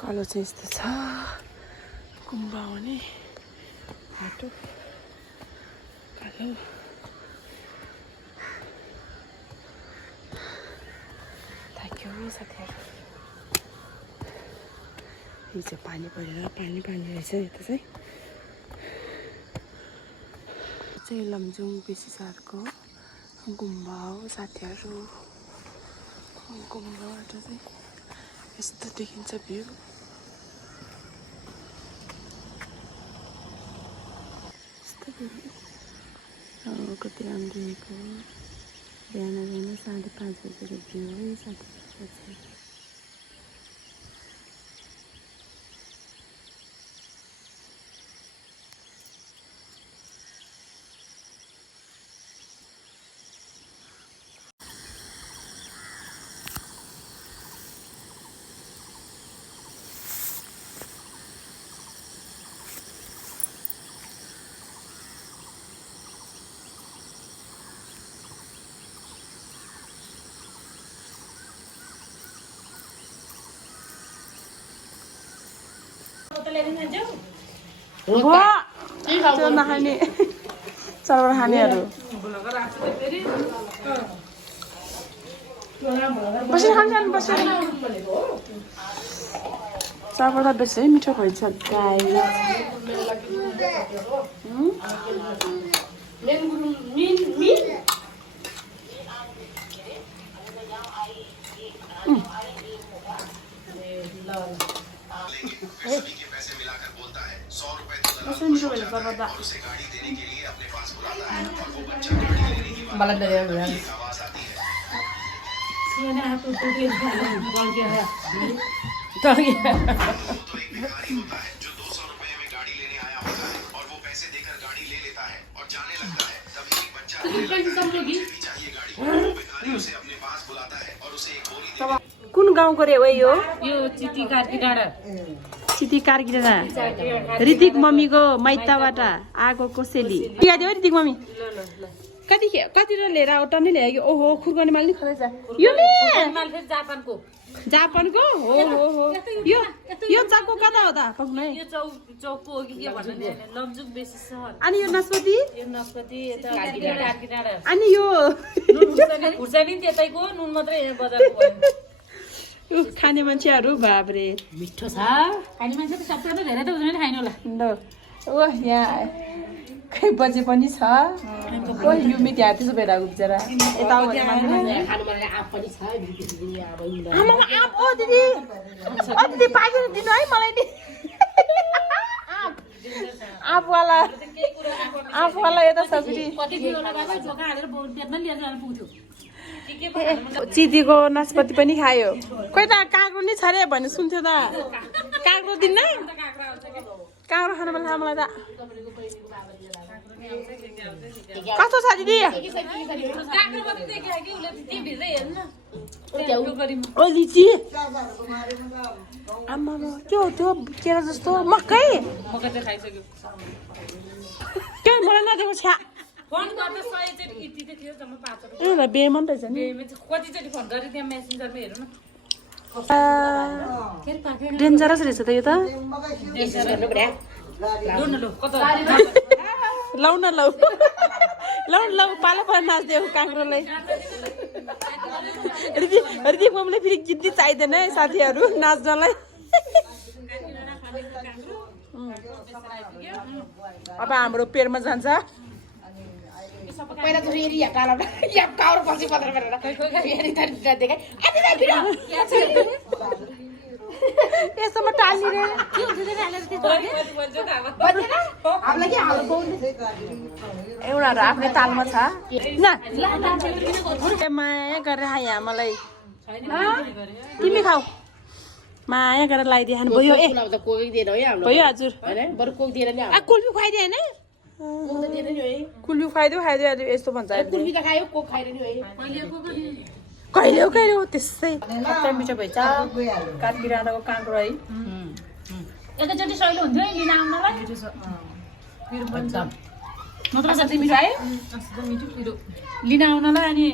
कालो चाहिँ यस्तो छ गुम्बा आउने बाटो कालो थाक्यो साथीहरू हिजो पानी परेर पानी रहेछ यता चाहिँ लमजुङ बेसीसारको गुम्बा हो साथीहरू गुम्बाबाट चाहिँ यस्तो देखिन्छ भ्यू कति राम्रो देखेको बिहान 5:30 बजेको भ्यू है साथीहरू त्यो नखाने चरबाट खानेहरू बसेर खान्छ बसेर चरबाट बेसी है मिठो खोइन्छ गाई कुन गाउँको रे वही हो यो चिती कार्की डाँडा ऋतिक मम्मीको माइतबाट आएको कोसेली के आयो ऋतिक मम्मी कति लिएर आउट नै ल्यायो ओहो खुर्काउने माल नि खरेछ यो जापानको हो यो चाकु कता हो त पक्नु है अनि यो नास्पति अनि यो खाने मान्छेहरू बाबरे मिठो छ खाने मान्छे त सबै त धेरै त हुँदैन खाइन होला ओ यहाँ खै बजे पनि छ ओ यो मिठी हात त्यसो भइरहेको बिचरा यता आप ओ दिदी पाकेर दिनु है मलाई नि आफवाला यता छ फेरि चिदीको नास्पति पनि खायो खोइ त काँक्रो नै छ रे भन्ने सुन्थ्यो त काँक्रो दिन्न काँक्रो खानु मन लाग्यो मलाई त कस्तो छ दिदी ओ लिची आमा त्यो केरा जस्तो मकै के मलाई नदिएको छ्या फोन गर्दा 100 चोटी इतिते थियो जम्मा 5 रुपैयाँ ए बेमन रहेछ नि कति चोटी फोन गरे त्यहाँ मेसेन्जरमा हेर्नु न डेन्जरस रहेछ त यो त लौ पालो पर नाच्देऊ काँक्रोलाई ऋतिक मम्मीले फेरि गिद्दी चाहिँदैन है साथीहरू नाच्नलाई अब हाम्रो पेटमा जान्छ पहिला त फेरि यहाँ कालो यहाँ काउरो पछि पत्र गरेर फेरि त देखाइ यसोमा टाल्ने रे के हुन्छ रे हालेर त्यस्तो एउटाहरू आफ्नै तालमा छ न माया गरेर यहाँ मलाई तिमी खाऊ माया गरेर लगाइदिए भयो ए भयो हजुर कुल्फी खुवाइदिए होइन कुल्फी खुवाइदियो आज यस्तो भन्छ कहिले हो त्यसै सबै मिठो भएछ कार्की डाँडाको काँक्रो है एकैचोटि सहिलो हुन्थ्यो है लिन आउनलाई नत्र जति मिठो आयो मिठो लिन आउनलाई अनि